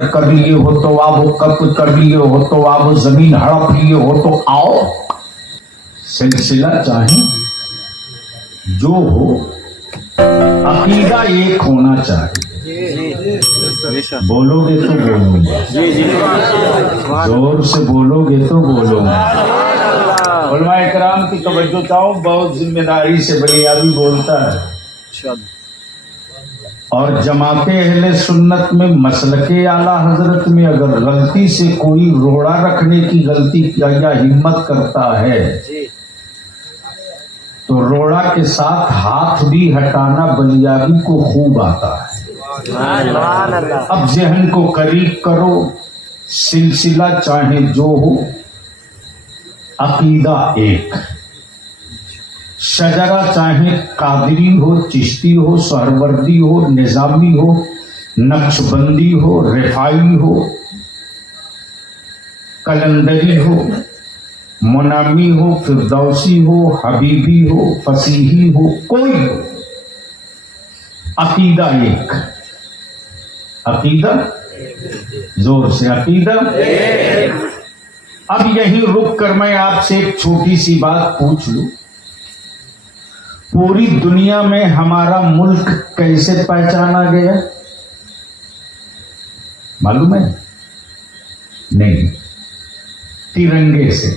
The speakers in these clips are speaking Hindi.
कर लिए हो तो आओ, कप कर लिए हो तो आओ, जमीन हड़प लिए हो तो आओ। सिलसिला चाहे जो हो, अकीदा एक होना चाहिए। बोलोगे तो बोलूंगा, जोर से बोलोगे तो बोलूंगा। उलमा इकराम की तवज्जो चाहो, बहुत जिम्मेदारी से बलियाबी बोलता है। और जमाते अहले सुन्नत में मसलके आला हजरत में अगर गलती से कोई रोड़ा रखने की गलती या हिम्मत करता है तो रोड़ा के साथ हाथ भी हटाना बलियाबी को खूब आता है। अब जहन को करीब करो, सिलसिला चाहे जो हो, अकीदा एक। शजरा चाहे कादरी हो, चिश्ती हो, सहरवर्दी हो, निजामी हो, नक्शबंदी हो, रिफाई हो, कलंदरी हो, मुनामी हो, फिरदौसी हो, हबीबी हो, फसीही हो, कोई हो, अकीदा एक। अकीदा जोर से अकीदा। अब यहीं रुक कर मैं आपसे एक छोटी सी बात पूछ लूं, पूरी दुनिया में हमारा मुल्क कैसे पहचाना गया मालूम है? नहीं, तिरंगे से।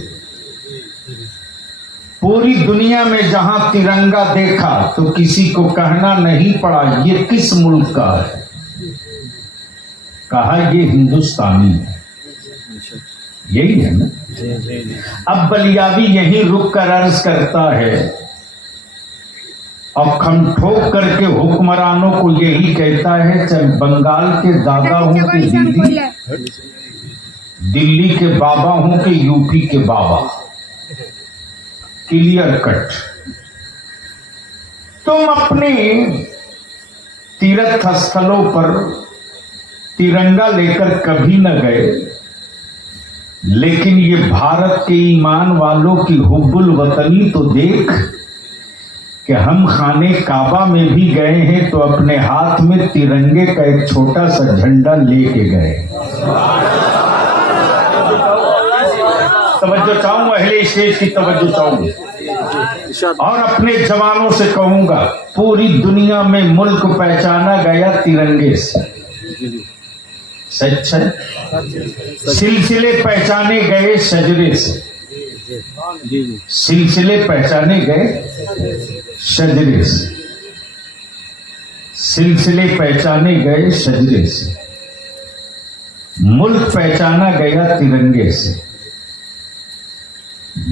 पूरी दुनिया में जहां तिरंगा देखा तो किसी को कहना नहीं पड़ा ये किस मुल्क का है, कहा ये हिंदुस्तानी है। यही है ना? अब बलियाबी यहीं रुक कर अर्ज करता है और खम ठोक करके हुक्मरानों को यही कहता है, चाहे बंगाल के दादा हूं कि दिल्ली के बाबा हूं कि यूपी के बाबा, क्लियर कट। तुम अपने तीर्थ स्थलों पर तिरंगा लेकर कभी न गए, लेकिन ये भारत के ईमान वालों की हुब्बुल वतनी तो देख कि हम खाने काबा में भी गए हैं तो अपने हाथ में तिरंगे का एक छोटा सा झंडा लेके गए। तवज्जो चाहूंगा, अहले स्टेज की तवज्जो चाहूंगा और अपने जवानों से कहूंगा, पूरी दुनिया में मुल्क पहचाना गया तिरंगे से। सच है। सिलसिले पहचाने गए शजरे से, सिलसिले पहचाने गए शजरे से, सिलसिले पहचाने गए शजरे से, मुल्क पहचाना गया तिरंगे से।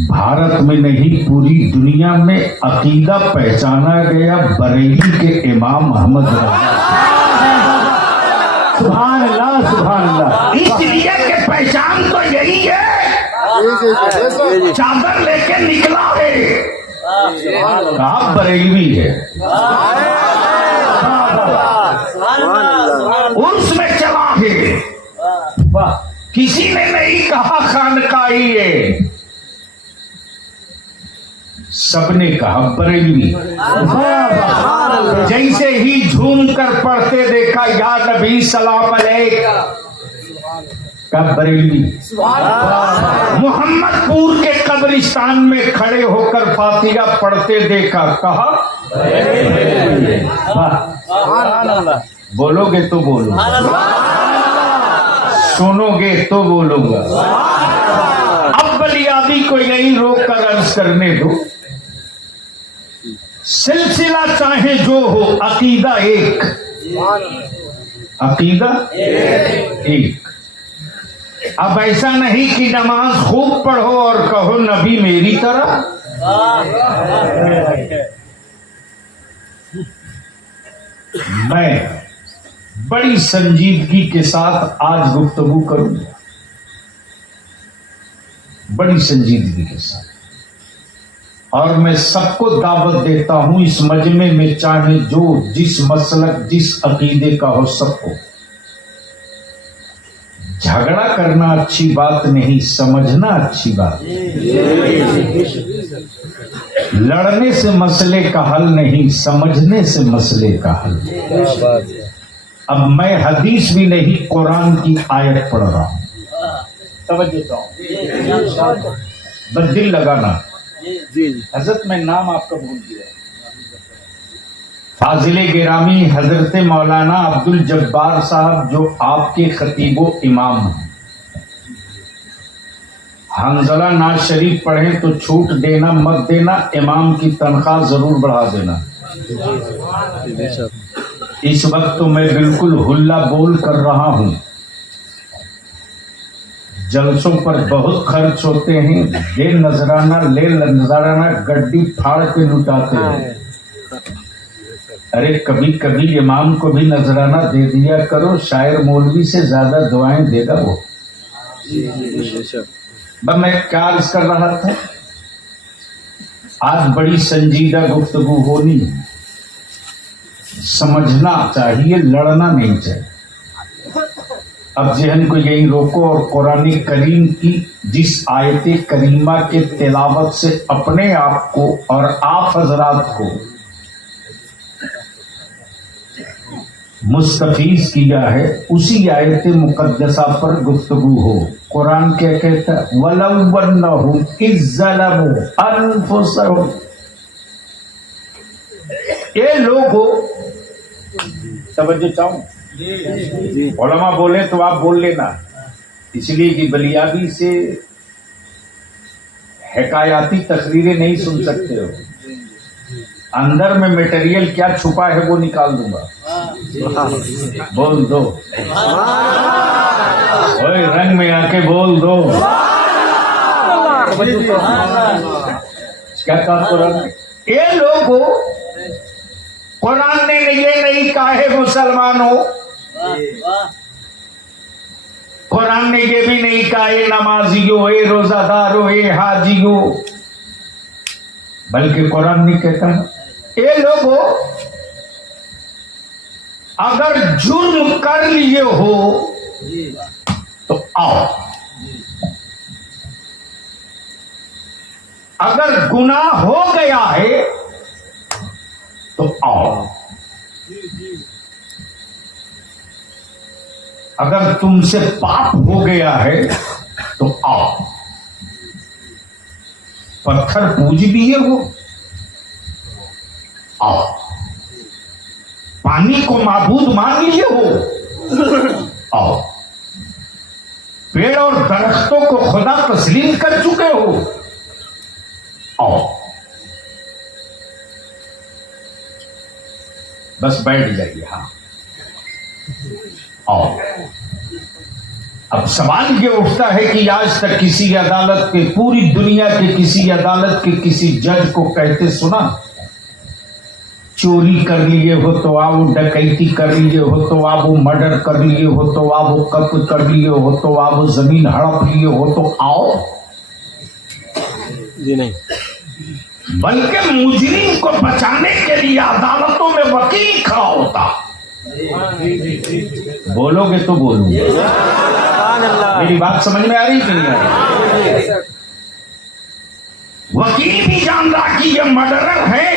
भारत में नहीं, पूरी दुनिया में अकीदा पहचाना गया बरेली के इमाम अहमद रजा। सुभान अल्लाह, सुभान अल्लाह। इसलिए के पहचान तो यही है, चादर लेके निकला है, कहा बरेलवी है, उर्स में चला है, किसी ने नहीं कहा खानकाई है, सबने कहा बरेलवी। जैसे ही झूम कर पढ़ते देखा या नबी सलाम अलैक, कब बरेलवी। मोहम्मदपुर के कब्रिस्तान में खड़े होकर फातिहा पढ़ते देखा, कहा बोलोगे तो बोलो, सुनोगे तो बोलूंगा। अब बलियाबी को यही रोक कर अर्ज करने दो, सिलसिला चाहे जो हो, अकीदा एक। अकीदा एक। अब ऐसा नहीं कि नमाज खूब पढ़ो और कहो नबी मेरी तरह। मैं बड़ी संजीदगी के साथ आज गुफ्तगू करूंगा, बड़ी संजीदगी के साथ, और मैं सबको दावत देता हूं इस मजमे में, चाहे जो जिस मसलक जिस अकीदे का हो, सबको। झगड़ा करना अच्छी बात नहीं, समझना अच्छी बात। लड़ने से मसले का हल नहीं, समझने से मसले का हल। अब मैं हदीस भी नहीं कुरान की आयत पढ़ रहा हूं। तवज्जो चाहो, बस दिल लगाना। हजरत मैं नाम आपका भूल गया। फाजिले गिरामी हजरत मौलाना अब्दुल जब्बार साहब जो आपके खतीबो इमाम हैं, हंजला नाज शरीफ पढ़े तो छूट देना मत देना, इमाम की तनख्वाह जरूर बढ़ा देना। इस वक्त तो मैं बिल्कुल हुल्ला बोल कर रहा हूं। जलसों पर बहुत खर्च होते हैं, ये नजराना ले नजराना गड्डी फाड़ के लुटाते हैं। अरे कभी कभी इमाम को भी नजराना दे दिया करो, शायर मौलवी से ज्यादा दुआएं देगा वो। बस मैं क्या अर्ज कर रहा था, आज बड़ी संजीदा गुफ्तगू होनी है। समझना चाहिए, लड़ना नहीं चाहिए। अब जहन को यही रोको और कुरान करीम की जिस आयत करीमा के तिलावत से अपने आप को और आप हजरात को मुस्तफीज किया है, उसी आयत मुकद्दसा पर गुफ्तगू हो। कुरान क्या कहता है, वलव्वन्नहुम इज़्ज़लमू अनफुसहुम। ये लोगों, तवज्जो चाहूं, उलमा बोले तो आप बोल लेना, इसलिए कि बलियाबी से हिकायाती तकरीरें नहीं सुन सकते हो। अंदर में मटेरियल क्या छुपा है वो निकाल दूंगा। बोल दो, ओए रंग में आके बोल दो। क्या कहा कुरान? ये लोगों, कुरान ने ये नहीं कहा है मुसलमानों, कुरान ने ये भी नहीं कहा है नमाजियों, ए रोजादारों, ए हाजियों, बल्कि कुरान ने कहता है ये लोगों अगर जुर्म कर लिए हो तो आओ, अगर गुनाह हो गया है तो आओ, अगर तुमसे पाप हो गया है तो आओ। पत्थर पूज लिए हो, आओ। पानी को माबूद मान लिए हो, आओ। पेड़ और दरख्तों को खुदा तस्लीम कर चुके हो, आओ। बस बैठ जाइए, हाँ आओ। अब सवाल ये उठता है कि आज तक किसी अदालत के, पूरी दुनिया के किसी अदालत के किसी जज को कहते सुना, चोरी कर लिए हो तो आओ, डकैती कर लिए हो तो आओ, मर्डर कर लिए हो तो आओ, कत्ल कर लिए हो तो आओ, जमीन हड़प लिए हो तो आओ? जी नहीं। बल्कि मुजरिम को बचाने के लिए अदालतों में वकील खड़ा होता। बोलोगे तो बोलो, मेरी बात समझ में आ रही कि नहीं आ रही? वकील भी जान रहा कि यह मर्डरर है,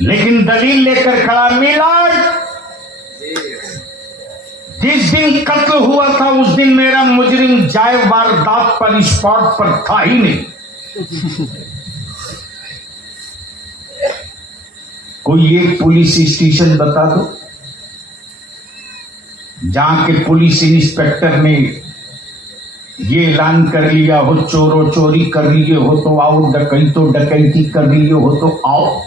लेकिन दलील लेकर खड़ा, मिलाद जिस दिन कत्ल हुआ था उस दिन मेरा मुजरिम जाए वारदात पर स्पॉट पर था ही नहीं। कोई एक पुलिस स्टेशन बता दो जहां के पुलिस इंस्पेक्टर ने ये ऐलान कर लिया हो, चोरों चोरी कर लिए हो तो आओ, डकैतों डकैती कर लिए हो तो आओ।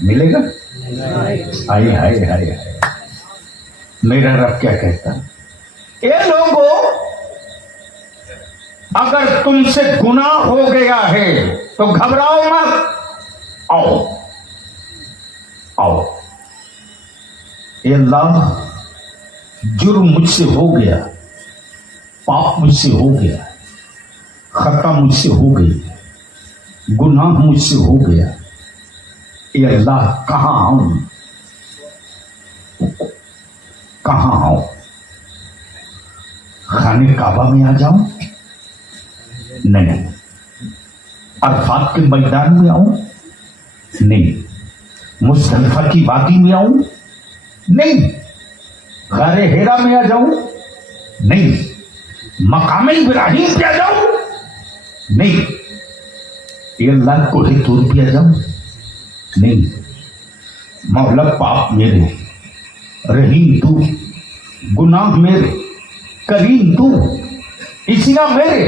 मिलेगा? हाय हाय हाय हाय, मेरा रब क्या कहता है, ये लोगों अगर तुमसे गुनाह हो गया है तो घबराओ मत, आओ आओ। ए अल्लाह, जुर्म मुझसे हो गया, पाप मुझसे हो गया, खता मुझसे हो गई, गुनाह मुझसे हो गया। ए अल्लाह, कहां आऊं, कहां आऊं? खाने काबा में आ जाऊं? नहीं। अरफात के मैदान में आऊं? नहीं। मुजदलिफा की वादी में आऊं? नहीं। गारे हेरा में आ जाऊं? नहीं। मकाम इब्राहिम पे आ जाऊं? नहीं। ये अल्लाह कोहे तूर पे आ जाऊं? नहीं। मौला पाप मेरे, रहीम तू, गुनाह मेरे, करीम तू, इसिया मेरे,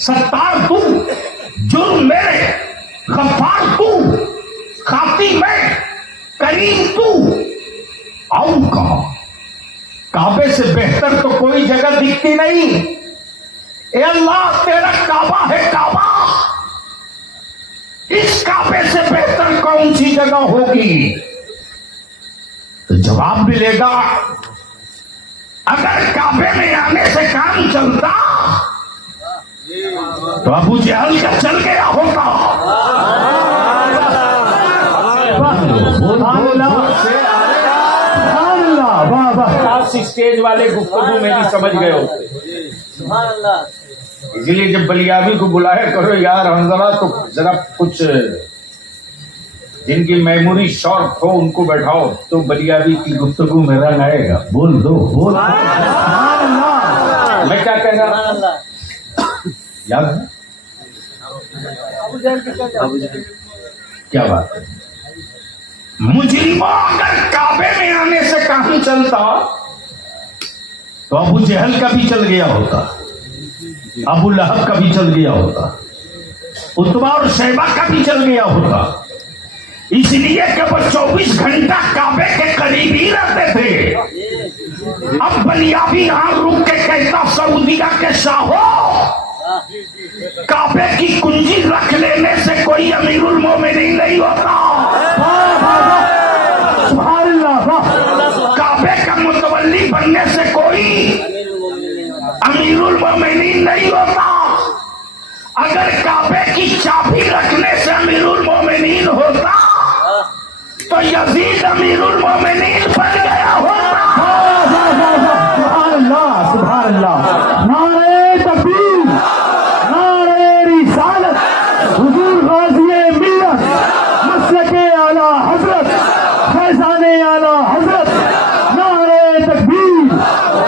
सत्तार तू, जुर्म मेरे, गफ्फार तू, खाती मैं, करीम तू। आऊं कहां? काबे से बेहतर तो कोई जगह दिखती नहीं। ए अल्लाह, तेरा काबा है काबा, इस काबे से बेहतर कौन सी जगह होगी? तो जवाब मिलेगा, अगर काबे में आने से काम चलता तो अबू जहल का चल गया होता। स्टेज वाले गुफ्तगू में भी समझ गए होते, इसलिए जब बलियाबी को बुलाया करो यार हंजरा, तो जरा कुछ जिनकी मेमोरी शॉर्ट हो उनको बैठाओ, तो बलियाबी की गुफ्तगू में रंग आएगा। बोल दो, बोल। मैं क्या कह रहा, याद है? क्या बात है? मुजरिमों, अगर काबे में आने से काम चलता तो अबू जहल का भी चल गया होता, अबू लहब का भी चल गया होता, उतबा और शैबा का भी चल गया होता। इसलिए कि वो 24 घंटा काबे के करीब ही रहते थे। अब बलियाबी यहां रुक के कहता, सऊदिया के शाहो, काबे की कुंजी रख लेने से कोई अमीरुल मोमिनीन नहीं होता। काबे का मुतवल्ली बनने से कोई अमीरुल मोमिनीन नहीं होता। अगर काबे की चाबी रखने से अमीरुल मोमिनीन होता तो यजीद अमीरुल मोमिनीन बन गया होता। सुभान अल्लाह, सुभान अल्लाह। नारे तकबीर, नारे रिसालत, हुजूर गाज़ी मिल्लत, मसलके आला हजरत, फैज़ाने आला हजरत, नारे तकबीर,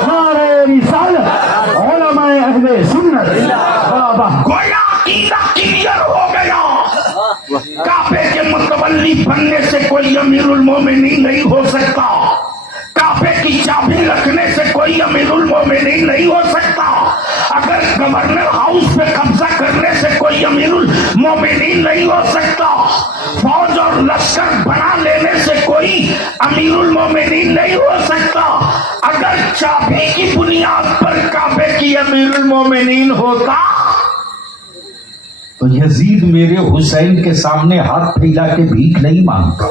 नारे रिसालत, उलमाए अहले सुन्नत। गोया अकीदा क्लियर हो गया, काबे के मुतवल्ली बनने से कोई अमीरुल मोमिनीन नहीं हो सकता। काबे की चाबी रखने से कोई अमीरुल मोमिनीन नहीं हो सकता। अगर गवर्नर हाउस पे कब्जा करने से कोई अमीरुल मोमिनीन नहीं हो सकता। फौज और लश्कर बना लेने से कोई अमीरुल मोमिनीन नहीं हो सकता। अगर चाबी की बुनियाद पर काबे की अमीरुल मोमिनीन होता तो यजीद मेरे हुसैन के सामने हाथ फैला के भीख नहीं मांगता।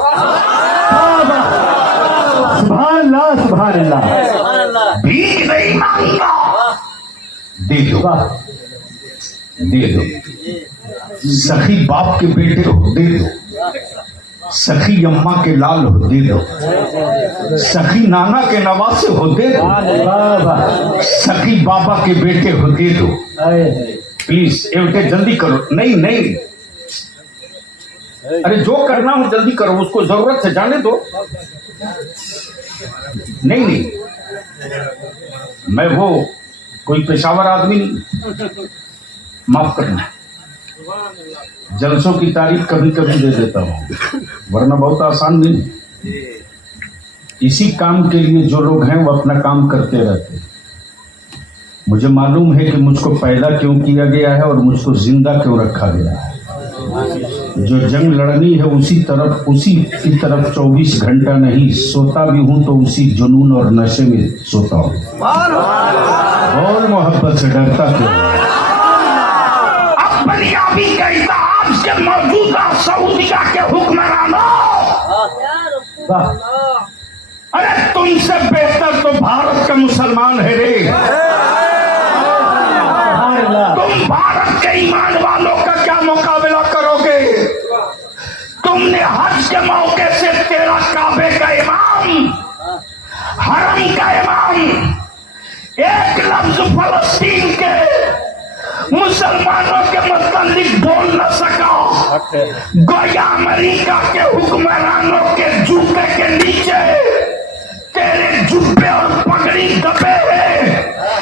सुभान अल्लाह, सुभान अल्लाह। भीख नहीं मांगता, दे दो, दे दो। सखी बाप के बेटे हो, दे दो। सखी अम्मा के लाल हो, दे दो। सखी नाना के नवासे हो, दे दो। सखी बाबा के बेटे हो, दे दो। प्लीज बेटे जल्दी करो। नहीं नहीं, अरे जो करना हो जल्दी करो, उसको जरूरत है, जाने दो। नहीं नहीं, मैं वो कोई पेशावर आदमी नहीं, माफ करना। जलसों की तारीफ कभी कभी दे देता हूँ, वरना बहुत आसान नहीं। इसी काम के लिए जो लोग हैं वो अपना काम करते रहते हैं। मुझे मालूम है कि मुझको पैदा क्यों किया गया है और मुझको जिंदा क्यों रखा गया है। जो जंग लड़नी है उसी की तरफ 24 घंटा नहीं, सोता भी हूं तो उसी जुनून और नशे में सोता हूं। और मोहब्बत से डरता क्यों? अब बलियाबी कहता, आज के मौजूदा सऊदिया के हुक्मरानों, अरे तुमसे बेहतर तो भारत का मुसलमान है रे। तुम भारत के ईमान वालों का क्या मुकाबला करोगे? तुमने हज के मौके से तेरा काबे का इमाम, हरम का इमाम, एक लफ्ज फलस्तीन के मुसलमानों के मतलब बोल न सका। गोया अमेरिका के हुक्मरानों के जूते के नीचे तेरे जुब्बे और पगड़ी दबे हैं,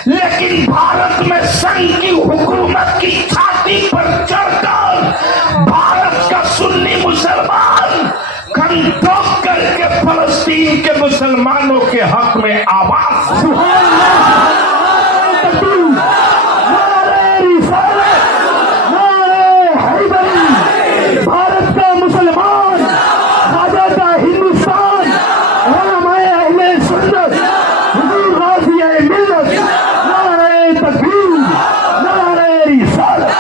लेकिन भारत में संघ की हुकूमत की छाती पर चढ़कर भारत का सुन्नी मुसलमान खन ठोक करके फलस्तीन के मुसलमानों के हक में आवाज। भारत का मुसलमान, खाजा का हिंदुस्तान, उलमाए अहले सुन्नत, हुजूर गाज़िए मिल्लत, नारे तकबीर, नारे रिसालत।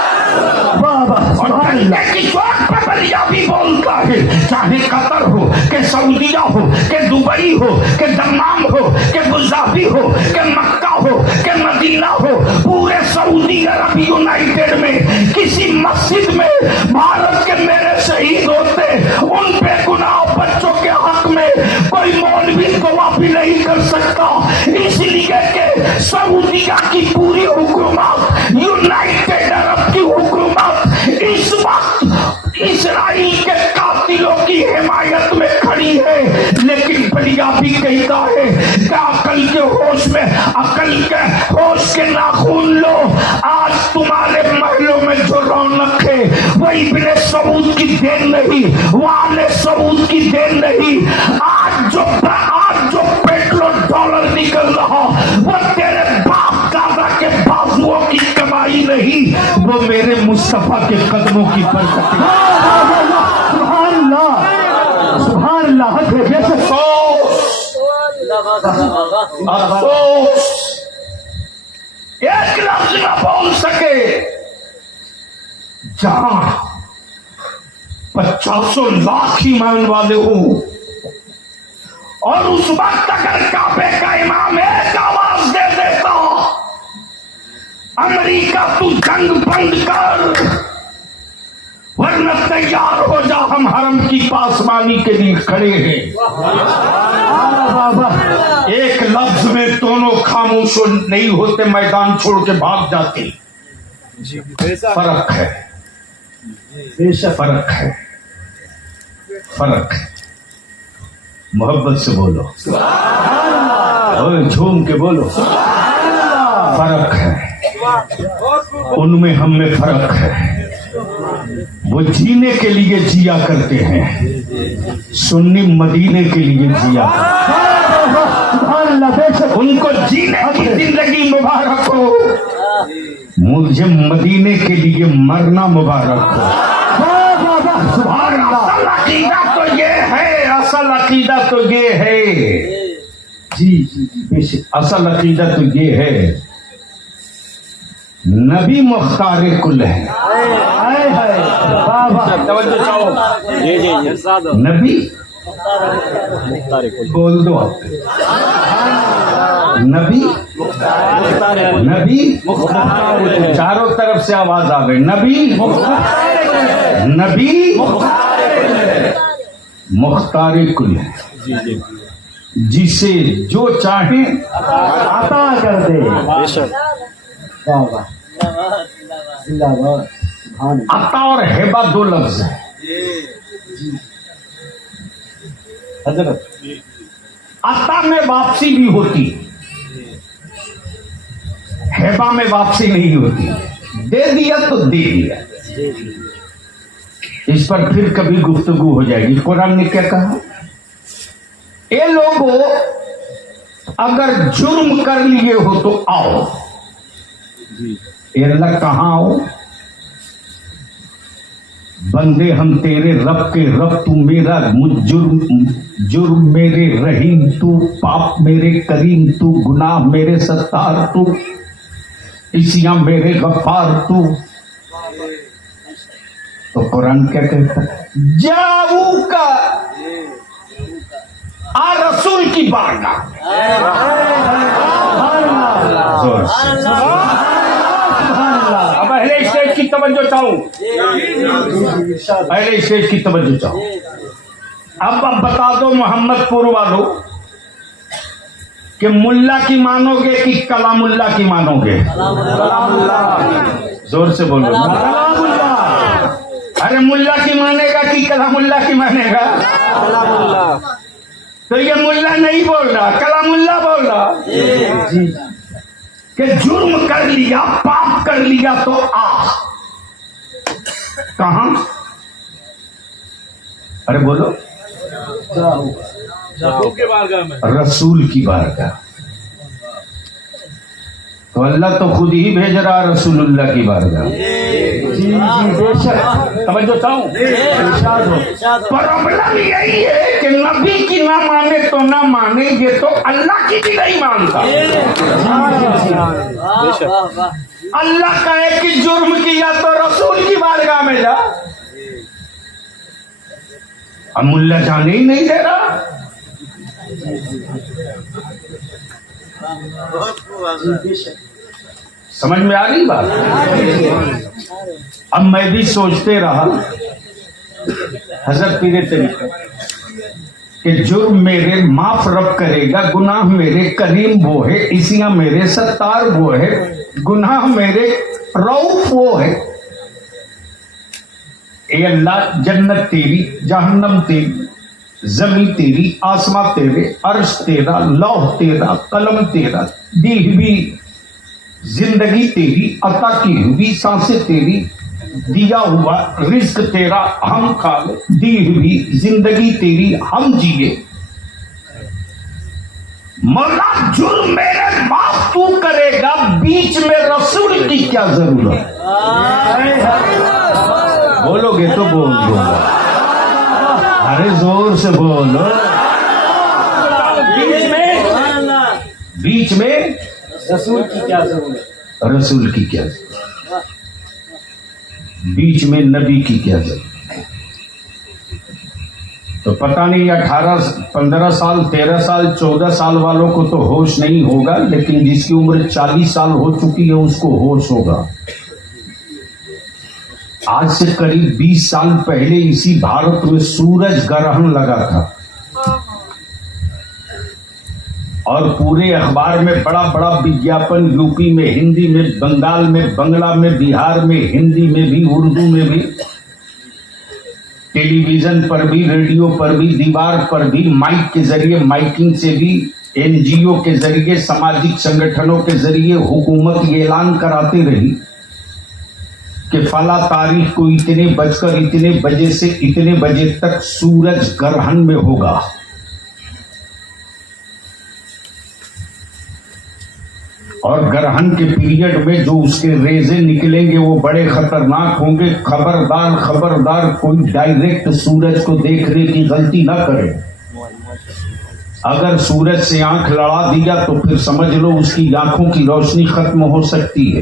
वाह वाह, सुभान अल्लाह। की चोट पर बलिया भी बोलता है, चाहे कतर हो के सऊदीया हो के दुबई हो के दम्माम हो के बुज़ाबी हो के मक्का हो के मदीना हो, पूरे सऊदी अरब यूनाइटेड में किसी मस्जिद में भारत के मेरे शहीद होते, उन बेगुनाह बच्चों के हक में कोई मौलवी गवाह भी नहीं कर सकता। इसलिए कि सऊदीया की पूरी हुकूमत, यूनाइटेड अरब की हुकूमत इस वक्त इसराइल के कातिलों की हिमायत में खड़ी है। लेकिन बलिया भी कहता है कि अकल के होश में, अकल के होश के नाखून लो। आज तुम्हारे महलों में जो रौनक है वह इब्ने सऊद की देन नहीं, वाले सऊद की देन नहीं। आज जो पेट्रोल डॉलर निकल रहा वो तेरे बाप दादा के बाजुओं की कमाई नहीं, वो मेरे मुस्तफा के कदमों की बरकत है। सुभान अल्लाह, सुभान अल्लाह। अफसोस एक लफ्ज न बोल सके। जहां 50 लाख ईमान वाले हो और उस वक्त अगर काबे का इमाम एक आवाज दे देता, अमेरिका तू जंग बंद कर वरना तैयार हो जा, हम हरम की पासबानी के लिए खड़े हैं। एक लफ्ज में दोनों खामोश नहीं होते, मैदान छोड़ के भाग जाते। फर्क है, फर्क है, फर्क है। मोहब्बत से बोलो और झूम के बोलो, फर्क है। उनमें हम में फर्क है। वो जीने के लिए जिया करते हैं, सुन्नी मदीने के लिए जिया। उनको जीने की जिंदगी मुबारक हो, मुझे मदीने के लिए मरना मुबारक हो। असल अकीदा तो ये है, असल अकीदा तो ये है जी जी बेशक। असल अकीदा तो ये है, नबी मुख्तार कुल है। नबी बोल दो आप, नबी नबी चारों तरफ से आवाज आ गई। नबी नबी मुख्तार कुल है, जिसे जो चाहे अता कर दे। अता और हेबा दो लफ्ज है। हजरत अता में वापसी भी होती, हेबा में वापसी नहीं होती। दे दिया तो दे दिया। इस पर फिर कभी गुफ्तगू हो जाएगी। कुरान ने क्या कहा? ये लोगों अगर जुर्म कर लिए हो तो आओ। अल्लाह कहाँ आओ? बंदे हम तेरे रब के रब, तू मेरा जुर्म मेरे रहीम, तू पाप मेरे करीम, तू गुनाह मेरे सत्तार, तू इसियां मेरे गफ्फार तू। तो कुरान क्या कहता है? जाऊ का आ रसूल की बारगाह। अब पहले स्टेज की तवज्जो चाहूं, पहले स्टेज की तवज्जो चाहूं। अब बता दो मोहम्मदपुर वालों, कि मुल्ला की मानोगे कि कलामुल्ला की मानोगे? जोर से बोलो ना। अरे मुल्ला की मानेगा कि कलामुल्ला की मानेगा? तो ये मुल्ला नहीं बोल रहा, कलामुल्ला बोल रहा कि जुर्म कर लिया, पाप कर लिया तो आ कहां? अरे बोलो, रसूल की बारगाह। तो अल्लाह तो खुद ही भेज रहा रसूलुल्लाह की बारगाह। समझो चाहूं प्रॉब्लम यही है कि नबी की ना माने तो ना माने, ये तो अल्लाह की भी नहीं मानता। अल्लाह कहे कि जुर्म किया तो रसूल की बारगाह में जा, अब मुल्ला जाने ही नहीं दे रहा। समझ में आ रही बात? अब मैं भी सोचते रहा हजरत पीरे तरीका कि जुर्म मेरे माफ रब करेगा, गुनाह मेरे करीम वो है, इसियां मेरे सत्तार वो है, गुनाह मेरे रऊफ वो है। ए अल्लाह, जन्नत तेरी, जहन्नम तेरी, जमी तेरी, आसमां तेरे, अर्श तेरा, लौह तेरा, कलम तेरा, दी हुई जिंदगी तेरी, अता की हुई सांसें तेरी, दिया हुआ रिज्क तेरा, हम खा ले, दी हुई जिंदगी तेरी, हम जिए। मौला जुर्म मेरे माफ तू करेगा, बीच में रसूल की क्या जरूरत? बोलोगे तो बोल दूंगा। अरे जोर से बोलो। बीच में रसूल की क्या जरूरत? रसूल की क्या जरूरत? बीच में नबी की क्या जरूरत? तो पता नहीं 18, 15 साल, 13 साल, 14 साल वालों को तो होश नहीं होगा, लेकिन जिसकी उम्र 40 साल हो चुकी है उसको होश होगा। आज से करीब 20 साल पहले इसी भारत में सूरज ग्रहण लगा था और पूरे अखबार में बड़ा बड़ा विज्ञापन, यूपी में हिंदी में, बंगाल में, बंगला में, बिहार में हिंदी में भी, उर्दू में भी, टेलीविजन पर भी, रेडियो पर भी, दीवार पर भी, माइक के जरिए, माइकिंग से भी, एनजीओ के जरिए, सामाजिक संगठनों के जरिए हुकूमत ये ऐलान कराती रही कि फला तारीख को इतने बजकर इतने बजे से इतने बजे तक सूरज ग्रहण में होगा। और ग्रहण के पीरियड में जो उसके रेजे निकलेंगे वो बड़े खतरनाक होंगे। खबरदार खबरदार, कोई डायरेक्ट सूरज को देखने की गलती ना करे। अगर सूरज से आंख लड़ा दिया तो फिर समझ लो उसकी आंखों की रोशनी खत्म हो सकती है।